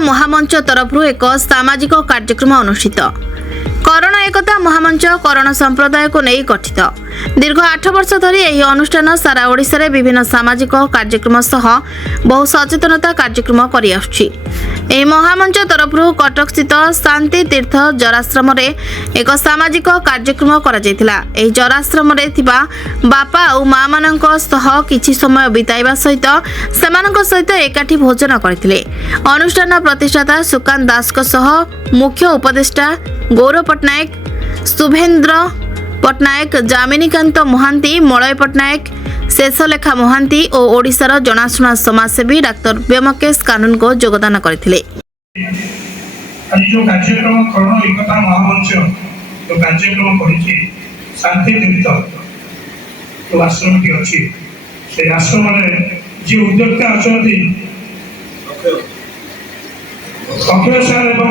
महामंच तरफ एक सामाजिक कार्यक्रम अनुष्ठित। करण एकता महामंच करण संप्रदाय को नहीं गठित। दीर्घ 8 वर्ष धरी यह अनुष्ठान सारा ओडिशा रे विभिन्न सामाजिक कार्यक्रम सह बहु सचेतनता कार्यक्रम करि आछी। एही महामंच तरफ कटक स्थित शांति तीर्थ जराश्रम रे एक सामाजिक कार्यक्रम करा जायतिला। एही जराश्रम रे थिबा बापा और मां मानक सह किछि समय बिताइबा सहित सेमानक सहित एकाठी भोजन करथिले। अनुष्ठान प्रतिष्ठाता सुकांत दास को सह मुख्य उपदेष्टा गौरव पटनायक, शुभेन्द्र पटनायक, जामिनीकांत महांती, मलय पटनायक, शेषलेखा महांती और ओडिशार जनाशुना समाजसेवी डाक्टर व्योमकेश कानून को योगदान करथिले। जो कार्यक्रम करण एकता महामंच जो कार्यक्रम करिछि शांति तीर्थ जो आश्रम की अछि से आश्रम रे जे उद्योक्ता अछंती अखिल सर एवं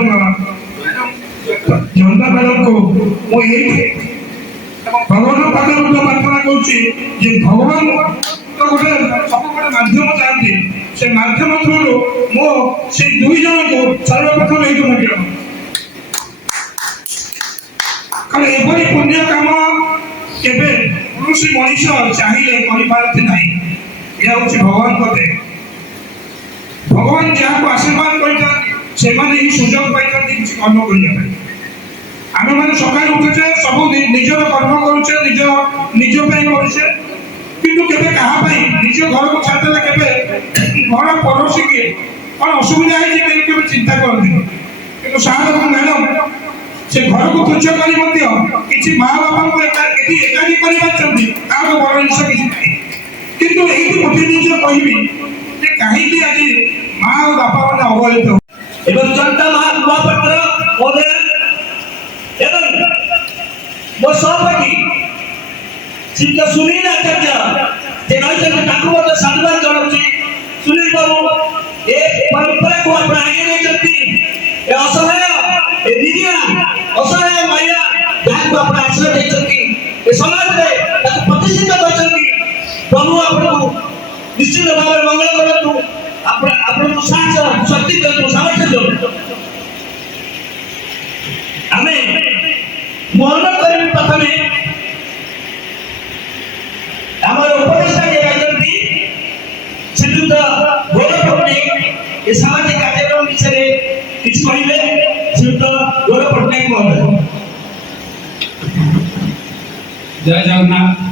जनता मैडम को मो भगवान पाखे प्रार्थना करुच्ची जे भगवान तो गोटे सब गोटे माध्यम चाहती से माध्यम थ्रू मो से दुई जन को सर्वप्रथम एक मिलियो कारण एभली पुण्य काम केबे पुरुष मनीष चाहिए करि पारथि नाही। या होछि भगवान को दे भगवान जहाँ को आशीर्वाद करता से माने ही सुजोग पाइता किछि कर्म करिया आमे माने सकाळ उठुचे सब निजर कर्म करूचे निज पई करूचे किंतु केबे कहा पई निज घर को छाडला केबे घर पड़ोसी के कोन असुविधा है जे केबे चिंता करथि किंतु साहब मैडम से घर को तुच्छ करी मध्य किछि मां बापा को एकाकी परिवार चंदी आ बड़ जिंस किछि नाही किंतु एही मोटे निज कहिबी जे काहे कि आज मां और बापा माने अवहेलित एवं जनता महापत्र ओदे वो सहपाठी चिंता सुनील आचार्य जे रहित ताकू मत साधुवाद जणाउछि। सुनील बाबू ए परंपरा को आपण आगे ले चलती ए असहाय ए दीदिया असहाय माया जान को आपण आश्रय दे चलती ए समाज रे ताकू प्रतिष्ठित कर चलती। प्रभु आपको निश्चित भाव मंगल करतु आपण को साथ शक्ति देतु सामर्थ्य देतु। आमें मोहन करें प्रथमे हमारे उपदेष्टा के राजनीति श्रीयुत गौरव पटनायक ये सामाजिक कार्यक्रम विषय किछ कहिबे श्रीयुत गौरव पटनायक महोदय। जय जगन्नाथ।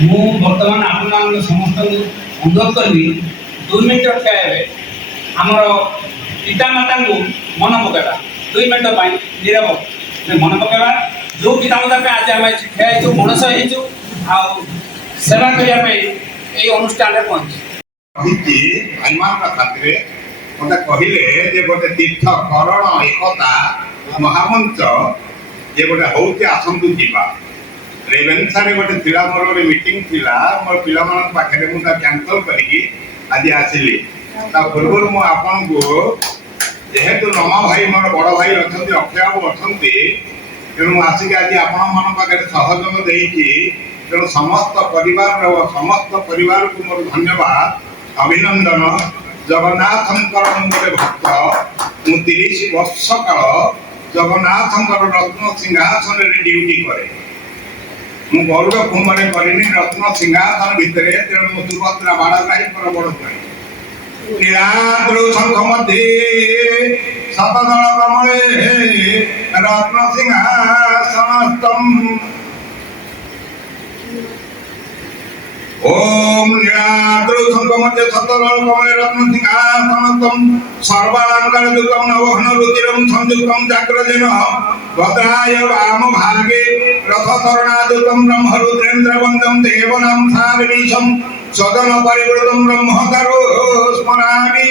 मु वर्तमान आपन समस्त अनुरोध करी 2 मिनिट ठेबे हमर पिता माता को मन पकेबा 2 मिनिट पाई नीरव मन पकेबा जो पिता माता पे आज हम ठिया जो मनस हेचु आ सेवा करिया पे ए अनुष्ठान रे पहुंची हिति आइमान का खातिर मते कहिले जे गोटे तीर्थ करण एकता महामंच जे गोटे होउचे आसंतु जीवा रेवेन्सा रे गोटे थिला मोर गोटे मीटिंग थिला मोर पिला मन पाखरे मु कैंसिल करिकी आज आसिली ता पूर्व मु आपन को जेहेतु रमा भाई मोर बड़ भाई अछंती अक्षय बाबू अछंती तेणु आसिक आज आपण मन पाखे सहयोग देकी तेणु समस्त परिवार को मोर धन्यवाद अभिनंदन। जगन्नाथंकर गोटे भक्त मु 30 वर्ष काल जगन्नाथंकर रत्न सिंहासन रे ड्यूटी करे मु गौरव कुमार करिनी रत्न सिंहासन भितर तेणु मु सुभद्रा बाड़ाई पर बड़ भाई निराद्रु शंख मध्ये सतदल कमले रत्न सिंहासनस्थम् ओम निराद्रु शंख मध्ये सतदल कमले रत्न सिंहासनस्थम् सर्वालंकार युक्तम् नवघन रुचिरं संयुक्तम् जाग्रजेन भद्राय वाम भागे रथतरणायुतं ब्रह्मरुद्रेन्द्र वन्दं देवनां साविनीशम् सदन परिवृतम ब्रह्मकरो स्मरामि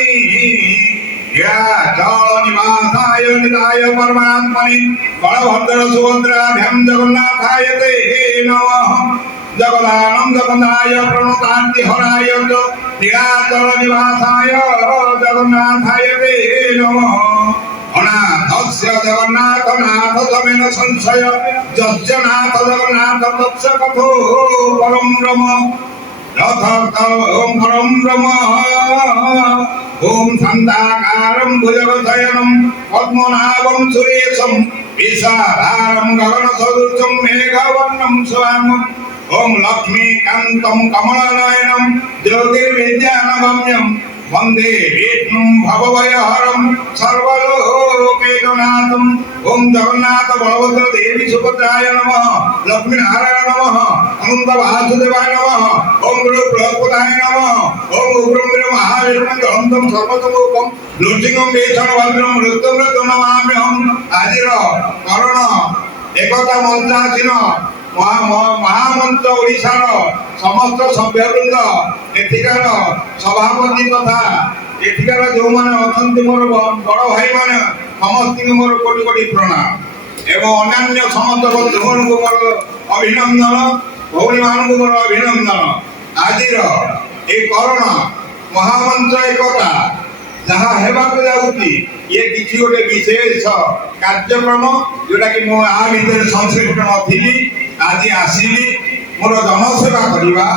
या जल निवासाय निदाय परमात्मने बलभद्र सुभद्राभ्यां जगन्नाथाय ते नमः। जगदानंदकंदाय प्रणतांति हराय या जल निवासाय जगन्नाथाय ते नमः। अनाथस्य जगन्नाथ नाथ समेन संशय जस्य नाथ जगन्नाथ तस्य कथो परम ब्रह्म रथ ओम परम ब्रह्म ओम शांताकारं भुजगशयनं पद्मनाभं सुरेशं विशालाक्षं गगनसदृशं मेघवर्णं शुभांगं ओम लक्ष्मीकान्तं कमलनयनं ज्योतिर्विद्यानगम्यं वंदे विष्णुं भवभयहरं सर्वलोकैकनाथं ओम जगन्नाथ बलभद्र देवी सुभद्राय नमः लक्ष्मी नारायण नमः अनंत वासुदेवाय नमः ओम गुरु बृहस्पताय नमः ओम उग्रं वीर महावीरं जलंतं सर्वतोमुखं नृसिंहं वेषणभद्रं रुद्रव्रत नमाम्यहं आजिर करण एकता मंचासीन महामंच ओडिशार समस्त सभ्यवृंद एथिकार सभापति तथा एथिकार जो मैंने अच्छा मोर बड़ भाई मैंने समस्त मोर कोटि कोटि प्रणाम एवं अन्य समस्त बंधु मोर अभिनंदन भौणी मान मोर अभिनंदन आज ये करोना महामंच एकता जहाँ हेबाक जाऊँगी ये किसी गोटे विशेष कार्यक्रम जोटा कि मु आ भितर संश्लिष्ट नथिली आज आसिली मोर जनसेवा करवा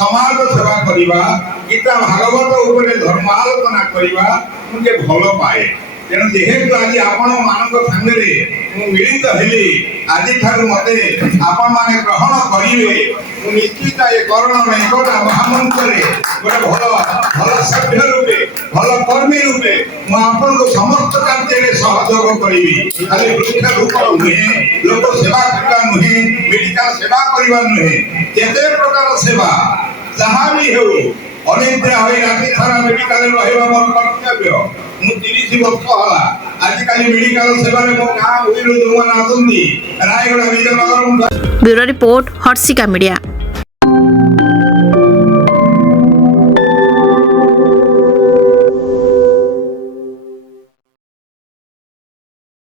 समाज सेवा करवा गीता भागवत उपरे धर्म आलोचना करवा मुझे भल पाए तेणु जेहेतु आज आपण मान सांगे मिलित हेली आज मत आपण मैंने ग्रहण करेंगे निश्चित ये करोना एकता महामंच गोटे भल भल सभ्य रूपे भल कर्मी रूपे मुझे समस्त कार्य सहयोग करी खाली वृक्षारोपण नुहे लोक सेवा करवा नुहे मेडिकल सेवा करवा नुहे केते प्रकार सेवा जहाँ भी हो अनिद्रा हो राति सारा मेडिकल रहा मोर कर्तव्य मु 30 वर्ष होला आजिकल मेडिकल सेवा मो गाँ हुई जो मैंने आसती Raigarh Vijayanagar bureau report Harshika media.